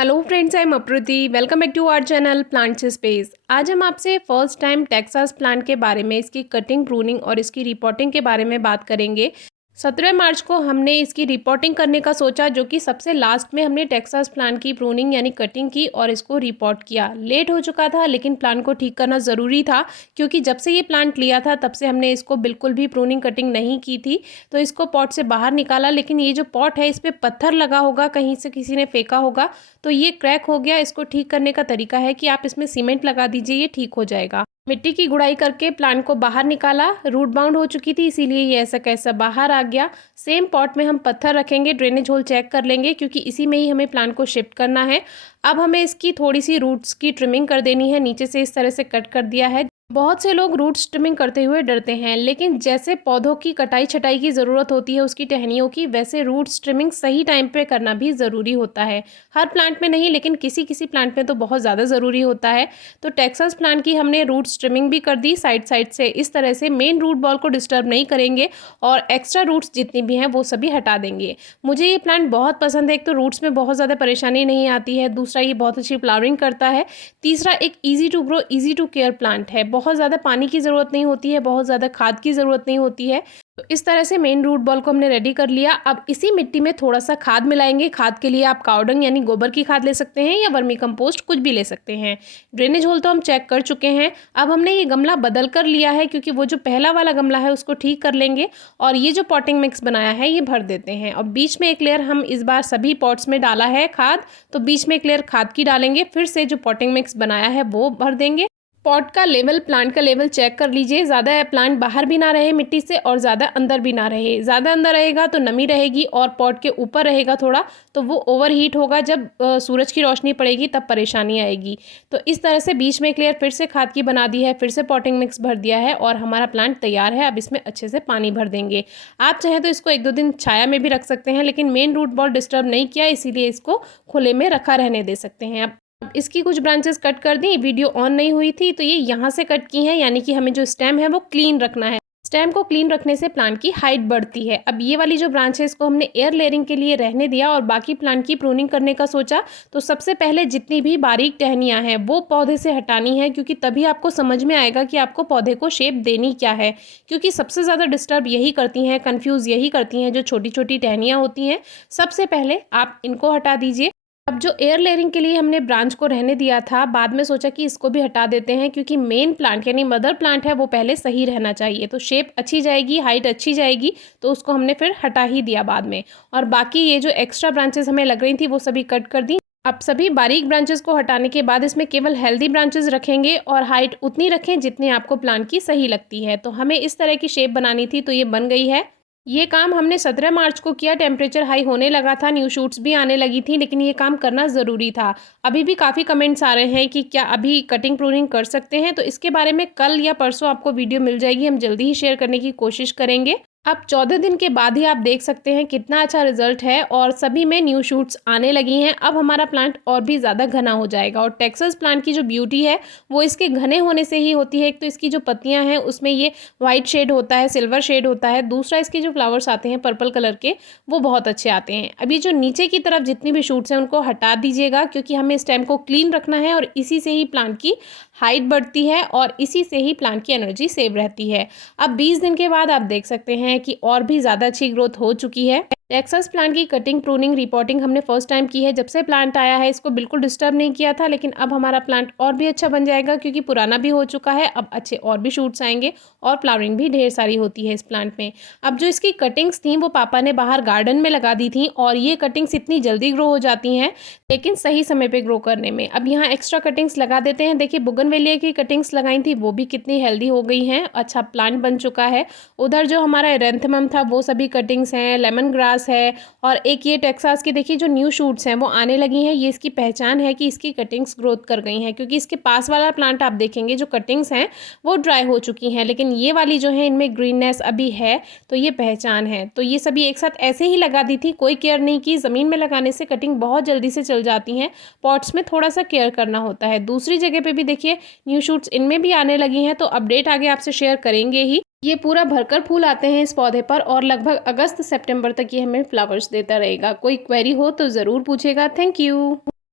Hello friends, I am Apruti. Welcome back to our channel Plants Space. आज हम आपसे first time Texas plant के बारे में, इसकी कटिंग, प्रूनिंग और इसकी रिपोर्टिंग के बारे में बात करेंगे। 17 मार्च को हमने इसकी रिपोर्टिंग करने का सोचा, जो कि सबसे लास्ट में हमने टेक्सास प्लांट की प्रूनिंग यानी कटिंग की और इसको रिपोर्ट किया। लेट हो चुका था, लेकिन प्लांट को ठीक करना ज़रूरी था, क्योंकि जब से ये प्लांट लिया था तब से हमने इसको बिल्कुल भी प्रूनिंग कटिंग नहीं की थी। तो इसको पॉट से बाहर निकाला, लेकिन ये जो पॉट है इस पर पत्थर लगा होगा, कहीं से किसी ने फेंका होगा, तो ये क्रैक हो गया। इसको ठीक करने का तरीका है कि आप इसमें सीमेंट लगा दीजिए, ये ठीक हो जाएगा। मिट्टी की गुड़ाई करके प्लांट को बाहर निकाला। रूट बाउंड हो चुकी थी, इसीलिए ये ऐसा कैसा बाहर आ गया। सेम पॉट में हम पत्थर रखेंगे, ड्रेनेज होल चेक कर लेंगे, क्योंकि इसी में ही हमें प्लांट को शिफ्ट करना है। अब हमें इसकी थोड़ी सी रूट्स की ट्रिमिंग कर देनी है। नीचे से इस तरह से कट कर दिया है। बहुत से लोग रूट ट्रिमिंग करते हुए डरते हैं, लेकिन जैसे पौधों की कटाई छटाई की ज़रूरत होती है उसकी टहनियों की, वैसे रूट ट्रिमिंग सही टाइम पे करना भी ज़रूरी होता है। हर प्लांट में नहीं, लेकिन किसी किसी प्लांट में तो बहुत ज़्यादा ज़रूरी होता है। तो टेक्सास प्लांट की हमने रूट ट्रिमिंग भी कर दी साइड साइड से। इस तरह से मेन रूट बॉल को डिस्टर्ब नहीं करेंगे और एक्स्ट्रा रूट्स जितनी भी हैं वो सभी हटा देंगे। मुझे ये प्लांट बहुत पसंद है। एक तो रूट्स में बहुत ज़्यादा परेशानी नहीं आती है, दूसरा ये बहुत अच्छी फ्लावरिंग करता है, तीसरा एक easy to grow easy to care plant है। बहुत ज़्यादा पानी की ज़रूरत नहीं होती है, बहुत ज़्यादा खाद की ज़रूरत नहीं होती है। तो इस तरह से मेन रूट बॉल को हमने रेडी कर लिया। अब इसी मिट्टी में थोड़ा सा खाद मिलाएंगे। खाद के लिए आप काव डंग यानी गोबर की खाद ले सकते हैं, या वर्मी कंपोस्ट, कुछ भी ले सकते हैं। ड्रेनेज होल तो हम चेक कर चुके हैं। अब हमने ये गमला बदल कर लिया है, क्योंकि वो जो पहला वाला गमला है उसको ठीक कर लेंगे और ये जो पॉटिंग मिक्स बनाया है ये भर देते हैं। और बीच में एक लेयर हम इस बार सभी पॉट्स में डाला है खाद, तो बीच में एक लेयर खाद की डालेंगे। फिर से जो पॉटिंग मिक्स बनाया है वो भर देंगे। पॉट का लेवल, प्लांट का लेवल चेक कर लीजिए। ज़्यादा प्लांट बाहर भी ना रहे मिट्टी से और ज़्यादा अंदर भी ना रहे। ज़्यादा अंदर रहेगा तो नमी रहेगी, और पॉट के ऊपर रहेगा थोड़ा तो वो ओवर हीट होगा। जब सूरज की रोशनी पड़ेगी तब परेशानी आएगी। तो इस तरह से बीच में एक लेयर फिर से खाद की बना दी है, फिर से पॉटिंग मिक्स भर दिया है और हमारा प्लांट तैयार है। अब इसमें अच्छे से पानी भर देंगे। आप चाहें तो इसको 1-2 दिन छाया में भी रख सकते हैं, लेकिन मेन रूट बॉल डिस्टर्ब नहीं किया, इसीलिए इसको खुले में रखा रहने दे सकते हैं। अब इसकी कुछ ब्रांचेस कट कर दी। वीडियो ऑन नहीं हुई थी तो ये यहाँ से कट की हैं, यानी कि हमें जो स्टेम है वो क्लीन रखना है। स्टेम को क्लीन रखने से प्लांट की हाइट बढ़ती है। अब ये वाली जो ब्रांच है इसको हमने एयर लेयरिंग के लिए रहने दिया और बाकी प्लांट की प्रूनिंग करने का सोचा। तो सबसे पहले जितनी भी बारीक टहनियाँ हैं वो पौधे से हटानी है, क्योंकि तभी आपको समझ में आएगा कि आपको पौधे को शेप देनी क्या है। क्योंकि सबसे ज़्यादा डिस्टर्ब यही करती हैं, कन्फ्यूज़ यही करती हैं जो छोटी छोटी टहनियाँ होती हैं। सबसे पहले आप इनको हटा दीजिए। अब जो एयर लेयरिंग के लिए हमने ब्रांच को रहने दिया था, बाद में सोचा कि इसको भी हटा देते हैं, क्योंकि मेन प्लांट यानी मदर प्लांट है वो पहले सही रहना चाहिए। तो शेप अच्छी जाएगी, हाइट अच्छी जाएगी, तो उसको हमने फिर हटा ही दिया बाद में। और बाकी ये जो एक्स्ट्रा ब्रांचेस हमें लग रही थी वो सभी कट कर दी। अब सभी बारीक ब्रांचेस को हटाने के बाद इसमें केवल हेल्दी ब्रांचेस रखेंगे और हाइट उतनी रखें जितनी आपको प्लांट की सही लगती है। तो हमें इस तरह की शेप बनानी थी, तो ये बन गई है। ये काम हमने 17 मार्च को किया। टेम्परेचर हाई होने लगा था, न्यू शूट्स भी आने लगी थी, लेकिन ये काम करना ज़रूरी था। अभी भी काफ़ी कमेंट्स आ रहे हैं कि क्या अभी कटिंग प्रूनिंग कर सकते हैं, तो इसके बारे में कल या परसों आपको वीडियो मिल जाएगी। हम जल्दी ही शेयर करने की कोशिश करेंगे। अब 14 दिन के बाद ही आप देख सकते हैं कितना अच्छा रिजल्ट है और सभी में न्यू शूट्स आने लगी हैं। अब हमारा प्लांट और भी ज़्यादा घना हो जाएगा। और टेक्सास प्लांट की जो ब्यूटी है वो इसके घने होने से ही होती है। एक तो इसकी जो पत्तियां हैं उसमें ये वाइट शेड होता है, सिल्वर शेड होता है। दूसरा, इसके जो फ्लावर्स आते हैं पर्पल कलर के, वो बहुत अच्छे आते हैं। अभी जो नीचे की तरफ जितनी भी शूट्स हैं उनको हटा दीजिएगा, क्योंकि हमें स्टेम को क्लीन रखना है और इसी से ही प्लांट की हाइट बढ़ती है और इसी से ही प्लांट की एनर्जी सेव रहती है। अब 20 दिन के बाद आप देख सकते हैं कि और भी ज़्यादा अच्छी ग्रोथ हो चुकी है। टेक्सास प्लांट की कटिंग, प्रूनिंग, रिपोर्टिंग हमने फर्स्ट टाइम की है। जब से प्लांट आया है इसको बिल्कुल डिस्टर्ब नहीं किया था, लेकिन अब हमारा प्लांट और भी अच्छा बन जाएगा, क्योंकि पुराना भी हो चुका है। अब अच्छे और भी शूट्स आएंगे और फ्लावरिंग भी ढेर सारी होती है इस प्लांट में। अब जो इसकी कटिंग्स थी वो पापा ने बाहर गार्डन में लगा दी थी, और ये कटिंग्स इतनी जल्दी ग्रो हो जाती हैं, लेकिन सही समय पर ग्रो करने में। अब यहाँ एक्स्ट्रा कटिंग्स लगा देते हैं। देखिए, बुगनवेलिया की कटिंग्स लगाई थी वो भी कितनी हेल्दी हो गई हैं, अच्छा प्लांट बन चुका है। उधर जो हमारा एरेंथमम था वो सभी कटिंग्स हैं, लेमन ग्रास है, और एक ये टेक्सास की देखिए जो न्यू शूट्स हैं वो आने लगी हैं। ये इसकी पहचान है कि इसकी कटिंग्स ग्रोथ कर गई हैं, क्योंकि इसके पास वाला प्लांट आप देखेंगे जो कटिंग्स हैं वो ड्राई हो चुकी हैं, लेकिन ये वाली जो है इनमें ग्रीननेस अभी है, तो ये पहचान है। तो ये सभी एक साथ ऐसे ही लगा दी थी, कोई केयर नहीं की। ज़मीन में लगाने से कटिंग बहुत जल्दी से चल जाती हैं, पॉट्स में थोड़ा सा केयर करना होता है। दूसरी जगह पे भी देखिए न्यू शूट्स इनमें भी आने लगी हैं, तो अपडेट आगे आपसे शेयर करेंगे ही। ये पूरा भरकर फूल आते हैं इस पौधे पर और लगभग अगस्त सितंबर तक ये हमें फ्लावर्स देता रहेगा। कोई क्वेरी हो तो ज़रूर पूछेगा। Thank you.